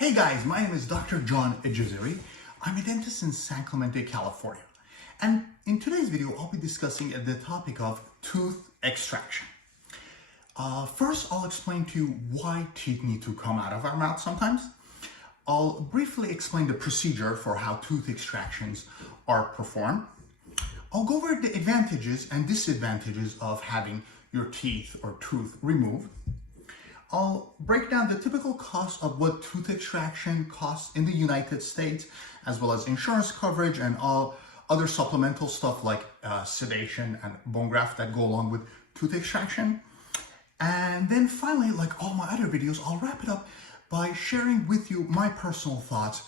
Hey guys, my name is Dr. John Ejizeri. I'm a dentist in San Clemente, California. And in today's video, I'll be discussing the topic of tooth extraction. First, I'll explain to you why teeth need to come out of our mouth sometimes. I'll briefly explain the procedure for how tooth extractions are performed. I'll go over the advantages and disadvantages of having your teeth or tooth removed. I'll break down the typical cost of what tooth extraction costs in the United States, as well as insurance coverage and all other supplemental stuff like sedation and bone graft that go along with tooth extraction. And then finally, like all my other videos, I'll wrap it up by sharing with you my personal thoughts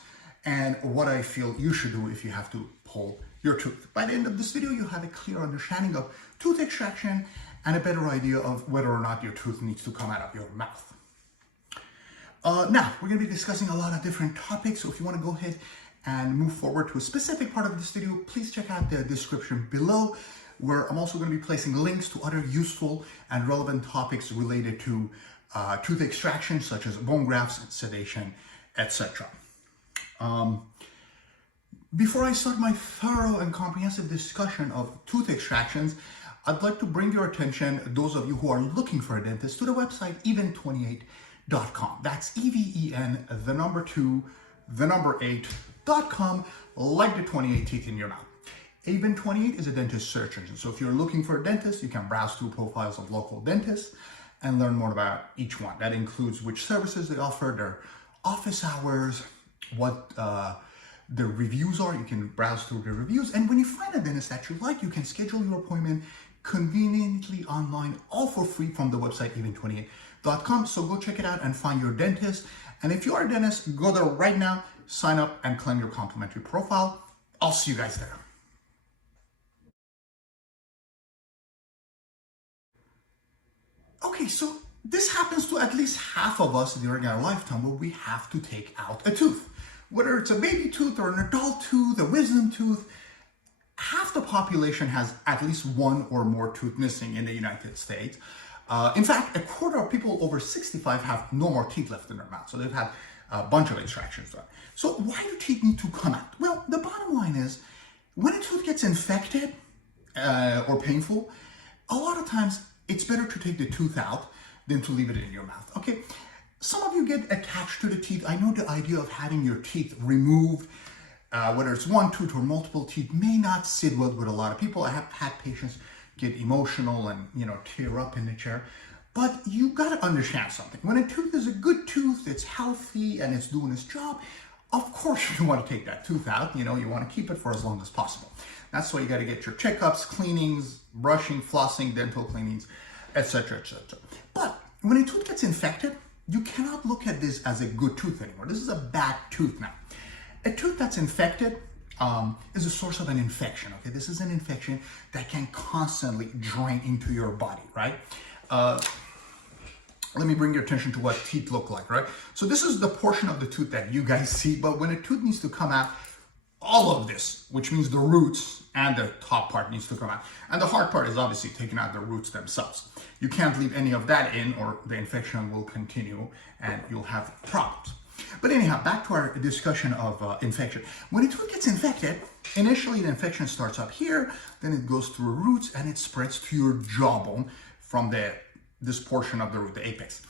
and what I feel you should do if you have to pull your tooth. By the end of this video, you'll have a clear understanding of tooth extraction and a better idea of whether or not your tooth needs to come out of your mouth. Now, we're going to be discussing a lot of different topics, so if you want to go ahead and move forward to a specific part of this video, please check out the description below, where I'm also going to be placing links to other useful and relevant topics related to tooth extraction, such as bone grafts, sedation, etc. Before I start my thorough and comprehensive discussion of tooth extractions, I'd like to bring your attention, those of you who are looking for a dentist, to the website even28.com. That's EVEN, the number 2, the number 8.com, like the 28 teeth in your mouth. Even28 is a dentist search engine. So if you're looking for a dentist, you can browse through profiles of local dentists and learn more about each one. That includes which services they offer, their office hours, what the reviews are. You can browse through the reviews. And when you find a dentist that you like, you can schedule your appointment conveniently online, all for free from the website even28.com. So go check it out and find your dentist. And if you are a dentist, go there right now, sign up and claim your complimentary profile. I'll see you guys there. Okay, so this happens to at least half of us during our lifetime where we have to take out a tooth. Whether it's a baby tooth or an adult tooth, a wisdom tooth, half the population has at least one or more tooth missing in the United States. In fact, a quarter of people over 65 have no more teeth left in their mouth. So they've had a bunch of extractions done. So why do teeth need to come out? Well, the bottom line is when a tooth gets infected or painful, a lot of times it's better to take the tooth out than to leave it in your mouth. Okay. Some of you get attached to the teeth. I know the idea of having your teeth removed, whether it's one tooth or multiple teeth, may not sit well with a lot of people. I have had patients get emotional and, tear up in the chair. But you got to understand something. When a tooth is a good tooth, it's healthy and it's doing its job, of course you want to take that tooth out. You want to keep it for as long as possible. That's why you got to get your checkups, cleanings, brushing, flossing, dental cleanings, etc., etc. But when a tooth gets infected, you cannot look at this as a good tooth anymore. This is a bad tooth now. A tooth that's infected is a source of an infection, okay? This is an infection that can constantly drain into your body, right? Let me bring your attention to what teeth look like, right? So this is the portion of the tooth that you guys see, but when a tooth needs to come out, all of this, which means the roots and the top part needs to come out. And the hard part is obviously taking out the roots themselves. You can't leave any of that in or the infection will continue and you'll have problems. But anyhow, back to our discussion of infection. When a tooth gets infected, initially the infection starts up here, then it goes through roots and it spreads to your jawbone from this portion of the root, the apex.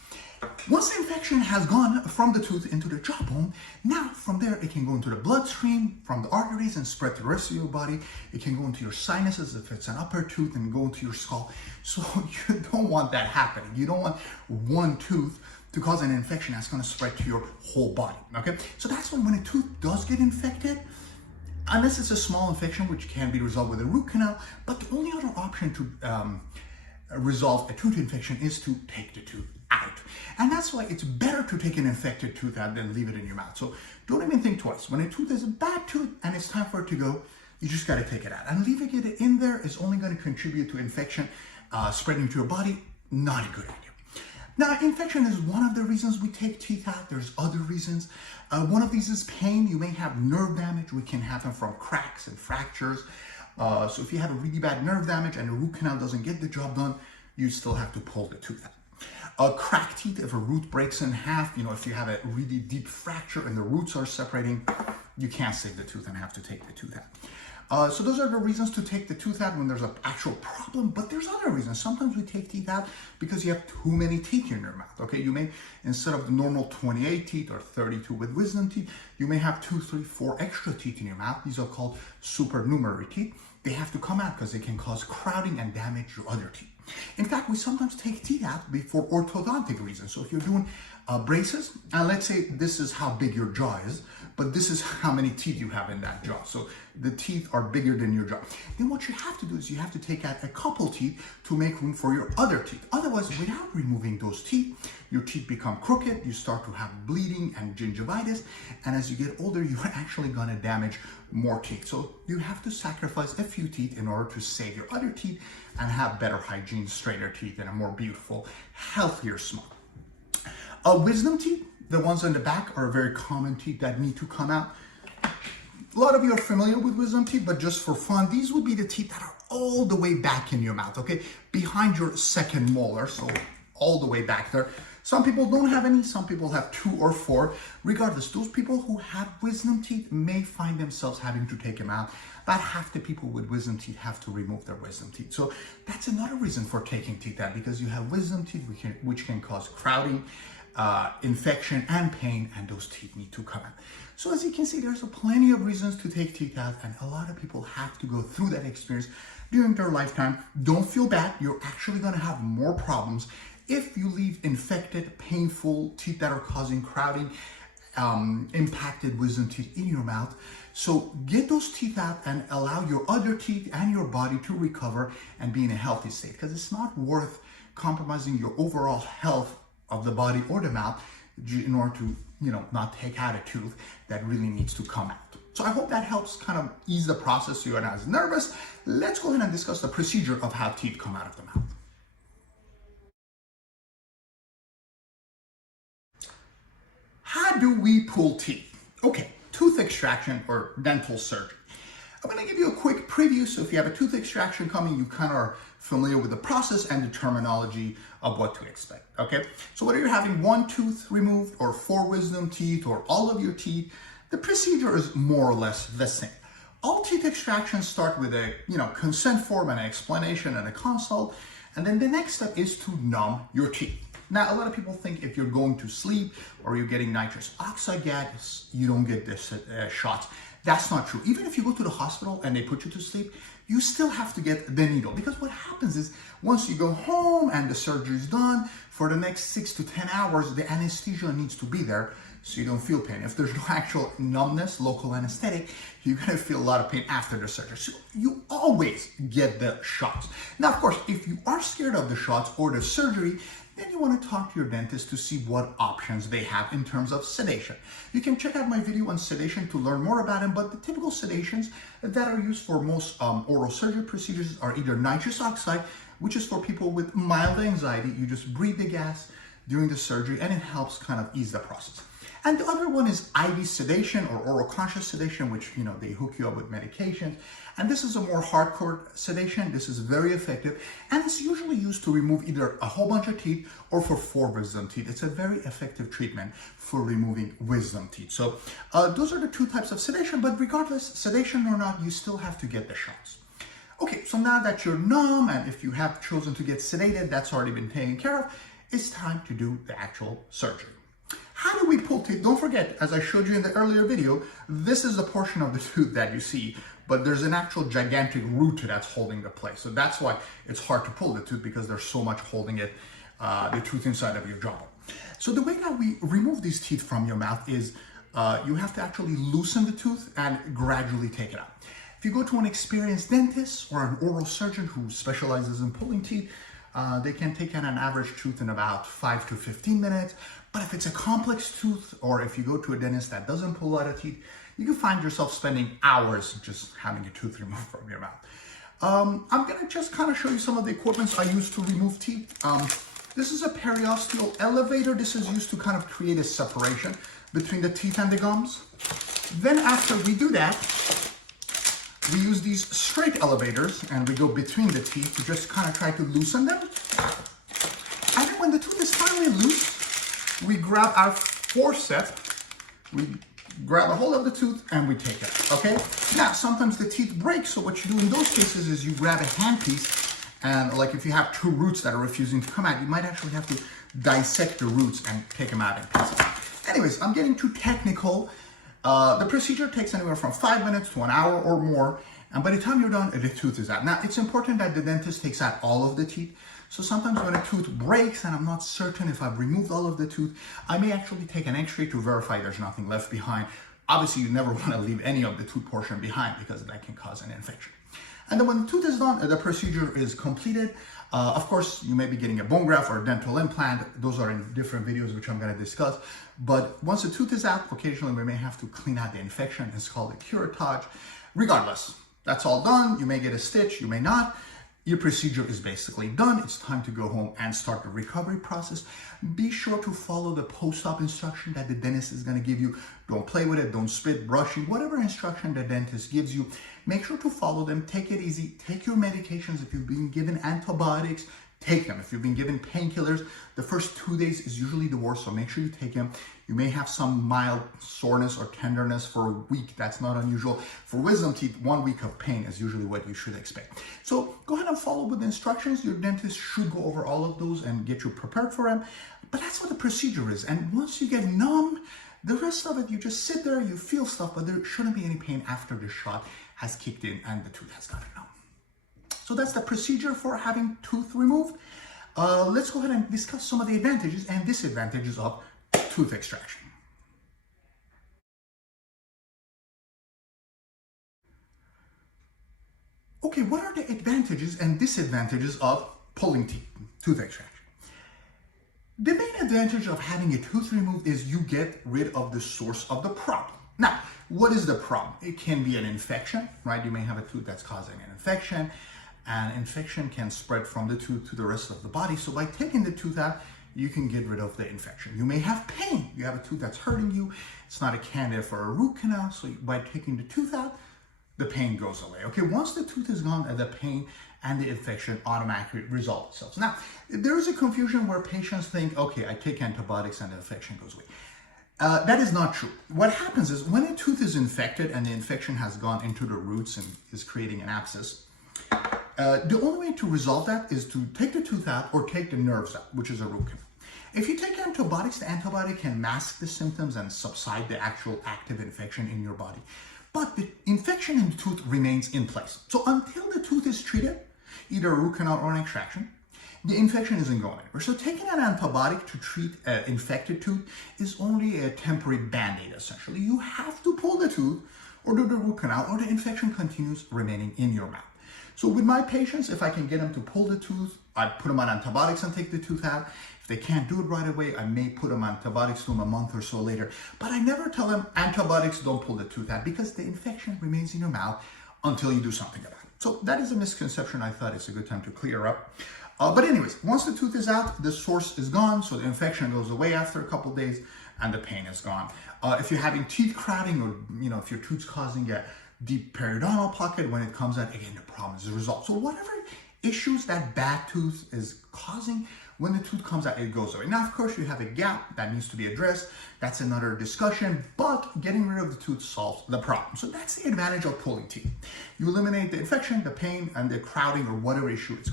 Once the infection has gone from the tooth into the jawbone, now from there it can go into the bloodstream, from the arteries and spread to the rest of your body. It can go into your sinuses if it's an upper tooth and go into your skull. So you don't want that happening. You don't want one tooth to cause an infection that's going to spread to your whole body, okay? So that's why when a tooth does get infected, unless it's a small infection which can be resolved with a root canal, but the only other option to resolve a tooth infection is to take the tooth out. And that's why it's better to take an infected tooth out than leave it in your mouth. So don't even think twice. When a tooth is a bad tooth and it's time for it to go, you just got to take it out. And leaving it in there is only going to contribute to infection spreading to your body. Not a good idea. Now, infection is one of the reasons we take teeth out. There's other reasons. One of these is pain. You may have nerve damage, which can happen from cracks and fractures. So if you have a really bad nerve damage and a root canal doesn't get the job done, you still have to pull the tooth out. Cracked teeth, if a root breaks in half, if you have a really deep fracture and the roots are separating, you can't save the tooth and have to take the tooth out. So those are the reasons to take the tooth out when there's an actual problem, but there's other reasons. Sometimes we take teeth out because you have too many teeth in your mouth, okay? You may, instead of the normal 28 teeth or 32 with wisdom teeth, you may have 2, 3, 4 extra teeth in your mouth. These are called supernumerary teeth. They have to come out because they can cause crowding and damage your other teeth. In fact, we sometimes take teeth out for orthodontic reasons. So if you're doing braces, and let's say this is how big your jaw is, but this is how many teeth you have in that jaw. So the teeth are bigger than your jaw. Then what you have to do is you have to take out a couple teeth to make room for your other teeth. Otherwise, without removing those teeth, your teeth become crooked, you start to have bleeding and gingivitis, and as you get older, you're actually gonna damage more teeth. So you have to sacrifice a few teeth in order to save your other teeth and have better hygiene, straighter teeth, and a more beautiful, healthier smile. Wisdom teeth, the ones on the back, are very common teeth that need to come out. A lot of you are familiar with wisdom teeth, but just for fun, these would be the teeth that are all the way back in your mouth, okay? Behind your second molar, so all the way back there. Some people don't have any, some people have 2 or 4. Regardless, those people who have wisdom teeth may find themselves having to take them out. About half the people with wisdom teeth have to remove their wisdom teeth. So that's another reason for taking teeth out, because you have wisdom teeth which can cause crowding, infection, and pain, and those teeth need to come out. So as you can see, there's plenty of reasons to take teeth out, and a lot of people have to go through that experience during their lifetime. Don't feel bad. You're actually going to have more problems if you leave infected, painful teeth that are causing crowding, impacted wisdom teeth in your mouth. So get those teeth out and allow your other teeth and your body to recover and be in a healthy state, because it's not worth compromising your overall health of the body or the mouth in order to, not take out a tooth that really needs to come out. So I hope that helps kind of ease the process so you're not as nervous. Let's go ahead and discuss the procedure of how teeth come out of the mouth. How do we pull teeth? Okay, tooth extraction or dental surgery. I'm going to give you a quick preview, so if you have a tooth extraction coming, you kind of are familiar with the process and the terminology of what to expect, okay? So whether you're having 1 tooth removed or 4 wisdom teeth or all of your teeth, the procedure is more or less the same. All teeth extractions start with a consent form and an explanation and a consult, and then the next step is to numb your teeth. Now, a lot of people think if you're going to sleep or you're getting nitrous oxide gas, you don't get this shots. That's not true. Even if you go to the hospital and they put you to sleep, you still have to get the needle, because what happens is once you go home and the surgery is done, for the next 6 to 10 hours, the anesthesia needs to be there so you don't feel pain. If there's no actual numbness, local anesthetic, you're gonna feel a lot of pain after the surgery. So you always get the shots. Now, of course, if you are scared of the shots or the surgery, then you want to talk to your dentist to see what options they have in terms of sedation. You can check out my video on sedation to learn more about them, but the typical sedations that are used for most oral surgery procedures are either nitrous oxide, which is for people with mild anxiety. You just breathe the gas during the surgery and it helps kind of ease the process. And the other one is IV sedation or oral conscious sedation, which, they hook you up with medications. And this is a more hardcore sedation. This is very effective. And it's usually used to remove either a whole bunch of teeth or for 4 wisdom teeth. It's a very effective treatment for removing wisdom teeth. So those are the 2 types of sedation, but regardless, sedation or not, you still have to get the shots. Okay, so now that you're numb, and if you have chosen to get sedated, that's already been taken care of, it's time to do the actual surgery. How do we pull teeth? Don't forget, as I showed you in the earlier video, this is the portion of the tooth that you see, but there's an actual gigantic root that's holding the place. So that's why it's hard to pull the tooth, because there's so much holding it, the tooth inside of your jawbone. So the way that we remove these teeth from your mouth is you have to actually loosen the tooth and gradually take it out. If you go to an experienced dentist or an oral surgeon who specializes in pulling teeth, they can take out an average tooth in about 5 to 15 minutes. But if it's a complex tooth, or if you go to a dentist that doesn't pull a lot of teeth, you can find yourself spending hours just having a tooth removed from your mouth. I'm gonna just kind of show you some of the equipment I use to remove teeth. This is a periosteal elevator. This is used to kind of create a separation between the teeth and the gums. Then after we do that, we use these straight elevators and we go between the teeth to just kind of try to loosen them. And then when the tooth is finally loose, we grab our forceps, we grab a hold of the tooth and we take it, okay? Now, sometimes the teeth break, so what you do in those cases is you grab a handpiece, and like if you have two roots that are refusing to come out, you might actually have to dissect the roots and take them out in pieces. Anyways, I'm getting too technical. The procedure takes anywhere from 5 minutes to an hour or more, and by the time you're done, the tooth is out. Now, it's important that the dentist takes out all of the teeth. So sometimes when a tooth breaks and I'm not certain if I've removed all of the tooth, I may actually take an X-ray to verify there's nothing left behind. Obviously, you never want to leave any of the tooth portion behind because that can cause an infection. And then when the tooth is done, the procedure is completed. Of course, you may be getting a bone graft or a dental implant. Those are in different videos, which I'm going to discuss. But once the tooth is out, occasionally we may have to clean out the infection. It's called a curettage. Regardless, that's all done. You may get a stitch, you may not. Your procedure is basically done. It's time to go home and start the recovery process. Be sure to follow the post-op instruction that the dentist is going to give you. Don't play with it, don't spit, brushing, whatever instruction the dentist gives you. Make sure to follow them. Take it easy. Take your medications. If you've been given antibiotics, take them. If you've been given painkillers, the first 2 days is usually the worst, so make sure you take them. You may have some mild soreness or tenderness for a week. That's not unusual. For wisdom teeth, 1 week of pain is usually what you should expect. So go ahead and follow with the instructions. Your dentist should go over all of those and get you prepared for them. But that's what the procedure is. And once you get numb, the rest of it, you just sit there, you feel stuff, but there shouldn't be any pain after the shot has kicked in and the tooth has gotten numb. So that's the procedure for having tooth removed. Let's go ahead and discuss some of the advantages and disadvantages of tooth extraction. Okay, what are the advantages and disadvantages of pulling teeth, tooth extraction? The main advantage of having a tooth removed is you get rid of the source of the problem. Now, what is the problem? It can be an infection, right? You may have a tooth that's causing an infection, and infection can spread from the tooth to the rest of the body. So by taking the tooth out, you can get rid of the infection. You may have pain. You have a tooth that's hurting you. It's not a candidate for a root canal. So by taking the tooth out, the pain goes away. Okay, once the tooth is gone, the pain and the infection automatically resolve itself. Now, there is a confusion where patients think, okay, I take antibiotics and the infection goes away. That is not true. What happens is when a tooth is infected and the infection has gone into the roots and is creating an abscess, the only way to resolve that is to take the tooth out or take the nerves out, which is a root canal. If you take antibiotics, the antibiotic can mask the symptoms and subside the actual active infection in your body. But the infection in the tooth remains in place. So until the tooth is treated, either a root canal or an extraction, the infection isn't going anywhere. So taking an antibiotic to treat an infected tooth is only a temporary band-aid, essentially. You have to pull the tooth or do the root canal or the infection continues remaining in your mouth. So with my patients, if I can get them to pull the tooth, I put them on antibiotics and take the tooth out. If they can't do it right away, I may put them on antibiotics to them a month or so later. But I never tell them antibiotics, don't pull the tooth out, because the infection remains in your mouth until you do something about it. So that is a misconception I thought it's a good time to clear up. But anyways, once the tooth is out, the source is gone, so the infection goes away after a couple of days and the pain is gone. If you're having teeth crowding or if your tooth's causing a deep periodontal pocket, when it comes out, again, the problem is resolved. So whatever issues that bad tooth is causing, when the tooth comes out, it goes away. Now, of course, you have a gap that needs to be addressed. That's another discussion, but getting rid of the tooth solves the problem. So that's the advantage of pulling teeth. You eliminate the infection, the pain, and the crowding or whatever issue it's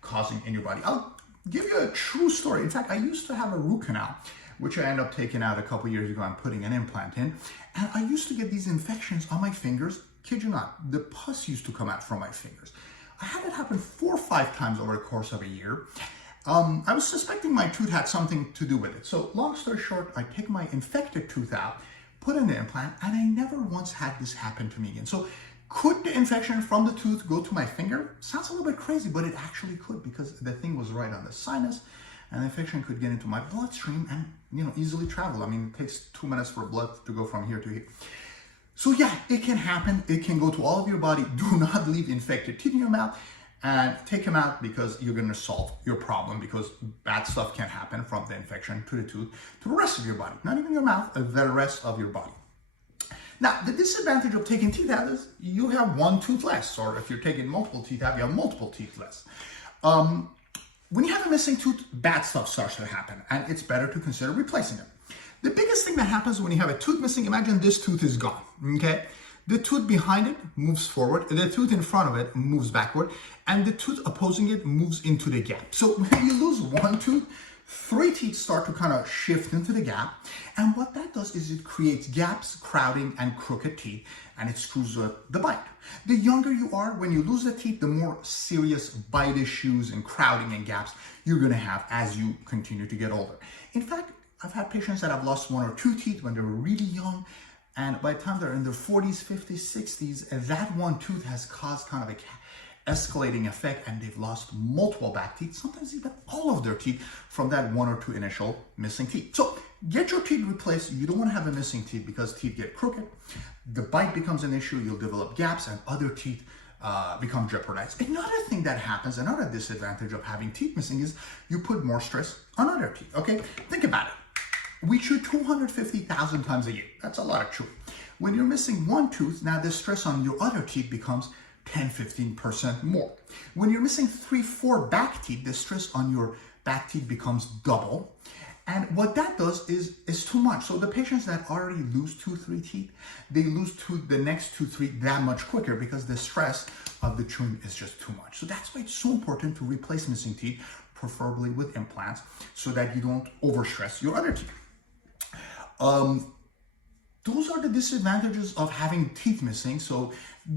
causing in your body. I'll give you a true story. In fact, I used to have a root canal, which I ended up taking out a couple years ago and putting an implant in. And I used to get these infections on my fingers. Kid you not, the pus used to come out from my fingers. I had it happen 4 or 5 times over the course of a year. I was suspecting my tooth had something to do with it. So long story short, I take my infected tooth out, put in the implant, and I never once had this happen to me again. So could the infection from the tooth go to my finger? Sounds a little bit crazy, but it actually could, because the thing was right on the sinus, and the infection could get into my bloodstream and easily travel. I mean, it takes 2 minutes for blood to go from here to here. So yeah, it can happen. It can go to all of your body. Do not leave infected teeth in your mouth and take them out, because you're going to solve your problem, because bad stuff can happen from the infection to the tooth to the rest of your body. Not even your mouth, the rest of your body. Now, the disadvantage of taking teeth out is you have 1 tooth less, or if you're taking multiple teeth out, you have multiple teeth less. when you have a missing tooth, bad stuff starts to happen, and it's better to consider replacing them. The biggest thing that happens when you have a tooth missing, imagine this tooth is gone, okay? The tooth behind it moves forward, the tooth in front of it moves backward, and the tooth opposing it moves into the gap. So when you lose one tooth, 3 teeth start to kind of shift into the gap. And what that does is it creates gaps, crowding, and crooked teeth, and it screws up the bite. The younger you are, when you lose the teeth, the more serious bite issues and crowding and gaps you're gonna have as you continue to get older. In fact, I've had patients that have lost 1 or 2 teeth when they were really young, and by the time they're in their 40s, 50s, 60s, that one tooth has caused kind of a escalating effect, and they've lost multiple back teeth, sometimes even all of their teeth from that 1 or 2 initial missing teeth. So get your teeth replaced. You don't want to have a missing teeth because teeth get crooked. The bite becomes an issue. You'll develop gaps, and other teeth become jeopardized. Another thing that happens, another disadvantage of having teeth missing is you put more stress on other teeth, okay? Think about it. We chew 250,000 times a year. That's a lot of chewing. When you're missing one tooth, now the stress on your other teeth becomes 10-15% more. When you're missing 3-4 back teeth, the stress on your back teeth becomes double. And what that does is too much. So the patients that already lose 2-3 teeth, they lose the next 2-3 that much quicker because the stress of the chewing is just too much. So that's why it's so important to replace missing teeth, preferably with implants, so that you don't overstress your other teeth. Those are the disadvantages of having teeth missing. So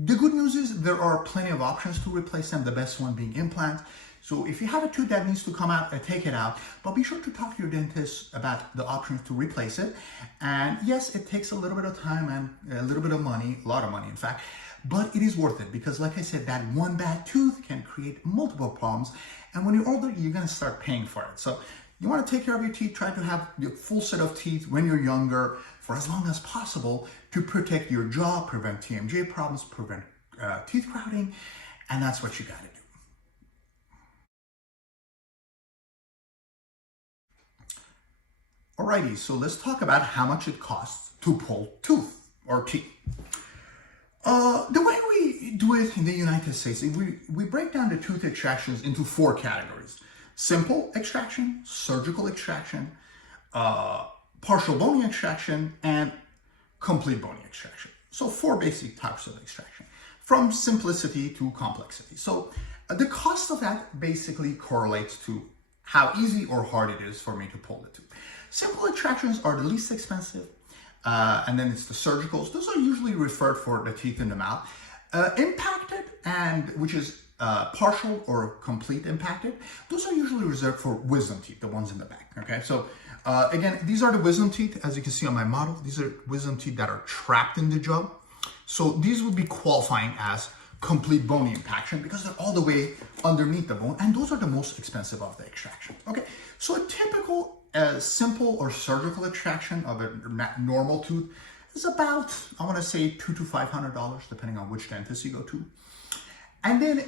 the good news is there are plenty of options to replace them, the best one being implants. So if you have a tooth that needs to come out, take it out, but be sure to talk to your dentist about the options to replace it. And yes, it takes a little bit of time and a little bit of money, a lot of money in fact, but it is worth it because like I said, that one bad tooth can create multiple problems. And when you're older, you're gonna start paying for it. So you wanna take care of your teeth, try to have your full set of teeth when you're younger for as long as possible to protect your jaw, prevent TMJ problems, prevent teeth crowding, and that's what you gotta do. Alrighty, so let's talk about how much it costs to pull tooth or teeth. The way we do it in the United States, we break down the tooth extractions into 4 categories. Simple extraction, surgical extraction, partial bony extraction, and complete bony extraction. So 4 basic types of extraction, from simplicity to complexity. So the cost of that basically correlates to how easy or hard it is for me to pull the tooth. Simple extractions are the least expensive, and then it's the surgicals. Those are usually referred for the teeth in the mouth. Impacted, and which is partial or complete impacted, those are usually reserved for wisdom teeth, the ones in the back, okay? So again, these are the wisdom teeth, as you can see on my model. These are wisdom teeth that are trapped in the jaw. So these would be qualifying as complete bony impaction because they're all the way underneath the bone, and those are the most expensive of the extraction, okay? So a typical simple or surgical extraction of a normal tooth is about, I want to say, $200 to $500, depending on which dentist you go to. And then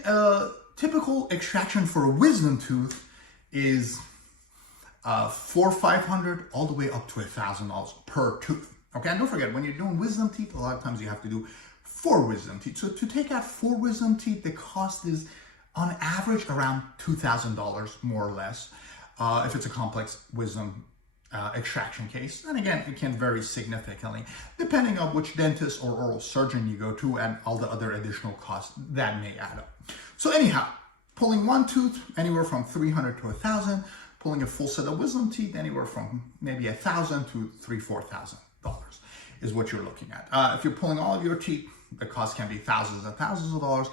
typical extraction for a wisdom tooth is $400 or $500 all the way up to $1,000 per tooth. Okay, and don't forget, when you're doing wisdom teeth, a lot of times you have to do 4 wisdom teeth. So to take out 4 wisdom teeth, the cost is on average around $2,000 more or less. If it's a complex wisdom extraction case. And again, it can vary significantly depending on which dentist or oral surgeon you go to and all the other additional costs that may add up. So anyhow, pulling one tooth, anywhere from $300 to $1,000, pulling a full set of wisdom teeth, anywhere from maybe $1,000 to $3,000 to $4,000 is what you're looking at. If you're pulling all of your teeth, the cost can be thousands and thousands of dollars.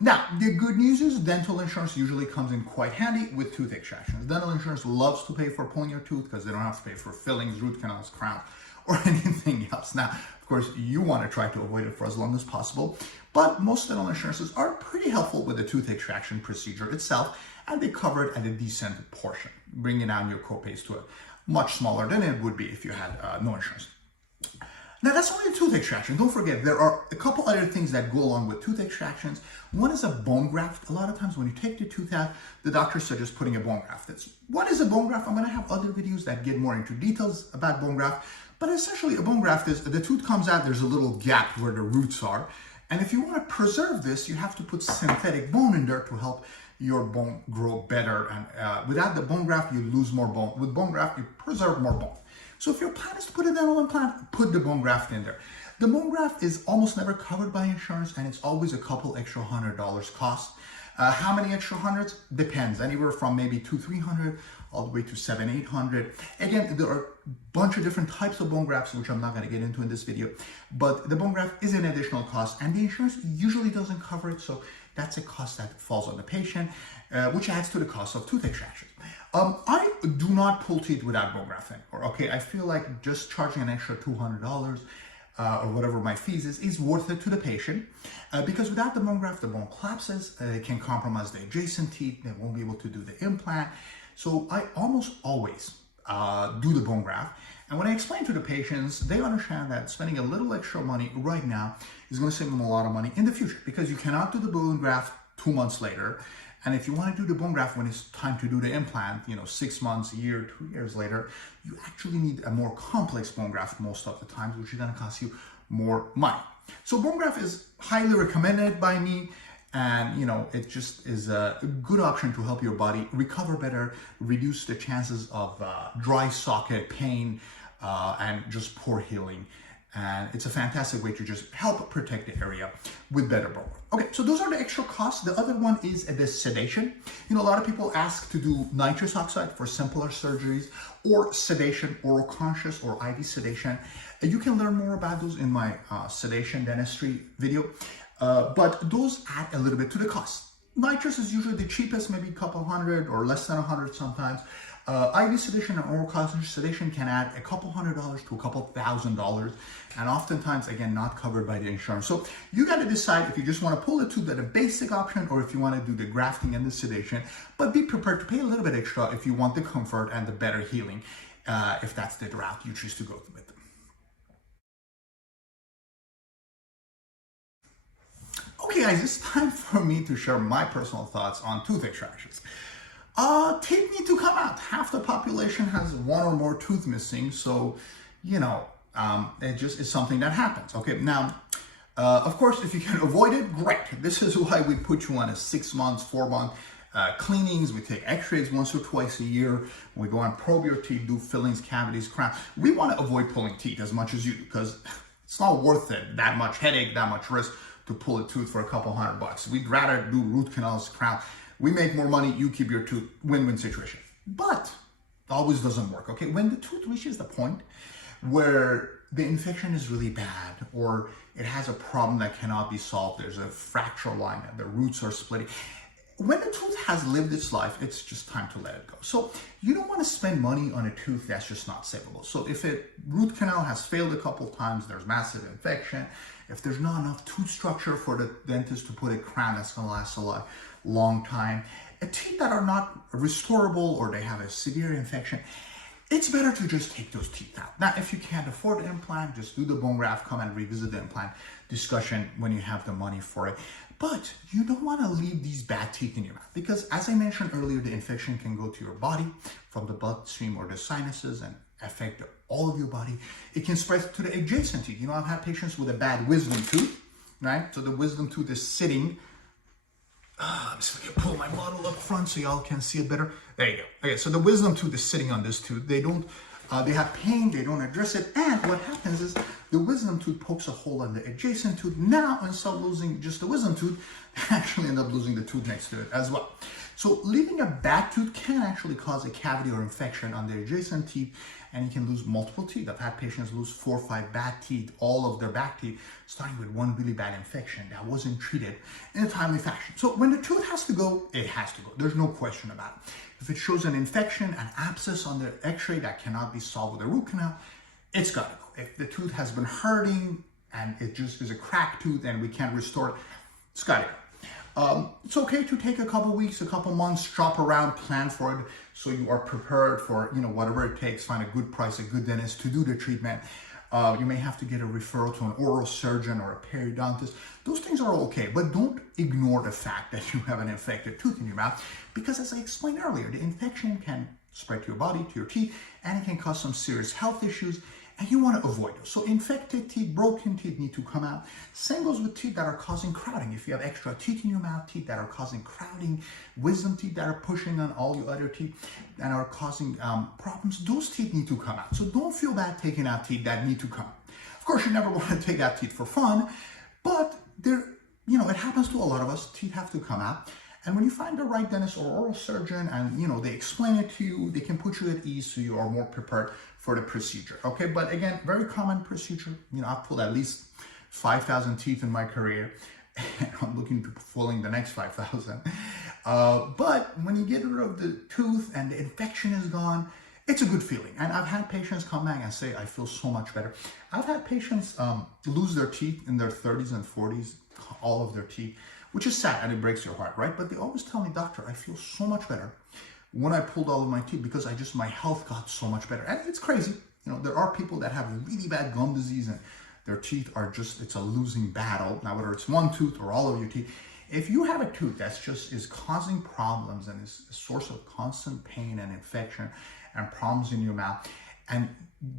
Now, the good news is dental insurance usually comes in quite handy with tooth extractions. Dental insurance loves to pay for pulling your tooth because they don't have to pay for fillings, root canals, crowns, or anything else. Now, of course, you want to try to avoid it for as long as possible, but most dental insurances are pretty helpful with the tooth extraction procedure itself, and they cover it at a decent portion, bringing down your copays to a much smaller than it would be if you had no insurance. Now, that's only a tooth extraction. Don't forget, there are a couple other things that go along with tooth extractions. One is a bone graft. A lot of times when you take the tooth out, the doctor suggests putting a bone graft. What is a bone graft? I'm going to have other videos that get more into details about bone graft. But essentially, a bone graft is the tooth comes out, there's a little gap where the roots are. And if you want to preserve this, you have to put synthetic bone in there to help your bone grow better. And without the bone graft, you lose more bone. With bone graft, you preserve more bone. So if your plan is to put a dental implant, put the bone graft in there. The bone graft is almost never covered by insurance, and it's always a couple extra $100 cost. How many extra hundreds? Depends. Anywhere from maybe $200-300 all the way to $700-800. Again, there are a bunch of different types of bone grafts, which I'm not going to get into in this video. But the bone graft is an additional cost, and the insurance usually doesn't cover it. So that's a cost that falls on the patient, which adds to the cost of tooth extractions. I do not pull teeth without bone graft anymore. Okay, I feel like just charging an extra $200 or whatever my fees is worth it to the patient, because without the bone graft, the bone collapses, it can compromise the adjacent teeth, they won't be able to do the implant. So I almost always do the bone graft. And when I explain to the patients, they understand that spending a little extra money right now is going to save them a lot of money in the future, because you cannot do the bone graft 2 months later. And if you want to do the bone graft when it's time to do the implant, 6 months, a year, 2 years later, you actually need a more complex bone graft most of the time, which is going to cost you more money. So bone graft is highly recommended by me, and it just is a good option to help your body recover better, reduce the chances of dry socket pain, and just poor healing. And it's a fantastic way to just help protect the area with better bone. Okay, so those are the extra costs. The other one is the sedation. A lot of people ask to do nitrous oxide for simpler surgeries, or sedation, oral conscious or IV sedation. You can learn more about those in my sedation dentistry video, but those add a little bit to the cost. Nitrous is usually the cheapest, maybe a couple hundred or less than 100 sometimes. IV sedation and oral conscious sedation can add a couple $100 to a couple $1,000, and oftentimes, again, not covered by the insurance. So you got to decide if you just want to pull the tooth at a basic option, or if you want to do the grafting and the sedation, but be prepared to pay a little bit extra if you want the comfort and the better healing, if that's the route you choose to go with. Okay guys, it's time for me to share my personal thoughts on tooth extractions. Teeth need to come out. Half the population has one or more tooth missing, so it just is something that happens. Okay, now, of course, if you can avoid it, great. This is why we put you on a 6 months, 4 month cleanings. We take x-rays once or twice a year. We go and probe your teeth, do fillings, cavities, crowns. We want to avoid pulling teeth as much as you do, because it's not worth it, that much headache, that much risk to pull a tooth for a couple $100. We'd rather do root canals, crown. We make more money, you keep your tooth, win-win situation. But it always doesn't work, okay? When the tooth reaches the point where the infection is really bad, or it has a problem that cannot be solved, there's a fracture line and the roots are splitting. When the tooth has lived its life, it's just time to let it go. So you don't want to spend money on a tooth that's just not savable. So if a root canal has failed a couple times, there's massive infection, if there's not enough tooth structure for the dentist to put a crown that's going to last a long time, teeth that are not restorable or they have a severe infection, it's better to just take those teeth out. Now, if you can't afford the implant, just do the bone graft, come and revisit the implant discussion when you have the money for it. But you don't want to leave these bad teeth in your mouth, because as I mentioned earlier, the infection can go to your body from the bloodstream or the sinuses and affect all of your body. It can spread to the adjacent teeth. I've had patients with a bad wisdom tooth, right? So the wisdom tooth is sitting. Let me see if I can pull my model up front so y'all can see it better. There you go. Okay, so the wisdom tooth is sitting on this tooth. They have pain, they don't address it, and what happens is the wisdom tooth pokes a hole in the adjacent tooth. Now, instead of losing just the wisdom tooth, they actually end up losing the tooth next to it as well. So leaving a bad tooth can actually cause a cavity or infection on the adjacent teeth, and you can lose multiple teeth. I've had patients lose 4 or 5 bad teeth, all of their back teeth, starting with one really bad infection that wasn't treated in a timely fashion. So when the tooth has to go, it has to go. There's no question about it. If it shows an infection, an abscess on the x-ray that cannot be solved with a root canal, it's got to go. If the tooth has been hurting and it just is a cracked tooth and we can't restore it, it's got to go. It's okay to take a couple weeks, a couple months, shop around, plan for it so you are prepared for whatever it takes. Find a good price, a good dentist to do the treatment. You may have to get a referral to an oral surgeon or a periodontist. Those things are okay, but don't ignore the fact that you have an infected tooth in your mouth, because as I explained earlier, the infection can spread to your body, to your teeth, and it can cause some serious health issues. and you want to avoid those. So infected teeth, broken teeth need to come out. Same goes with teeth that are causing crowding. If you have extra teeth in your mouth, teeth that are causing crowding, wisdom teeth that are pushing on all your other teeth and are causing problems, those teeth need to come out. So don't feel bad taking out teeth that need to come out. Of course, you never want to take out teeth for fun, but it happens to a lot of us. Teeth have to come out. And when you find the right dentist or oral surgeon and, they explain it to you, they can put you at ease so you are more prepared for the procedure, okay? But again, very common procedure. I've pulled at least 5,000 teeth in my career, and I'm looking to pulling the next 5,000. But when you get rid of the tooth and the infection is gone, it's a good feeling. And I've had patients come back and say, I feel so much better. I've had patients lose their teeth in their 30s and 40s, all of their teeth, which is sad and it breaks your heart, right? But they always tell me, doctor, I feel so much better when I pulled all of my teeth because my health got so much better. And it's crazy. There are people that have really bad gum disease and their teeth are it's a losing battle. Now, whether it's one tooth or all of your teeth, if you have a tooth that's is causing problems and is a source of constant pain and infection and problems in your mouth, and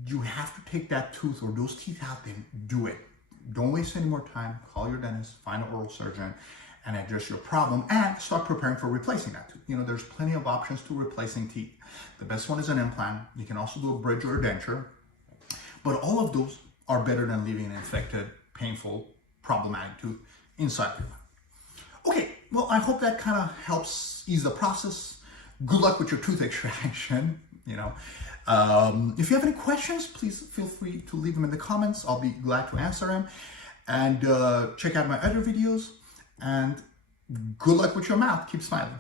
you have to take that tooth or those teeth out, then do it. Don't waste any more time. Call your dentist, find an oral surgeon, and address your problem, and start preparing for replacing that tooth. There's plenty of options to replacing teeth. The best one is an implant. You can also do a bridge or a denture, but all of those are better than leaving an infected, painful, problematic tooth inside your mouth. Okay, well, I hope that kind of helps ease the process. Good luck with your tooth extraction. If you have any questions, please feel free to leave them in the comments. I'll be glad to answer them. And check out my other videos. And good luck with your mouth. Keep smiling.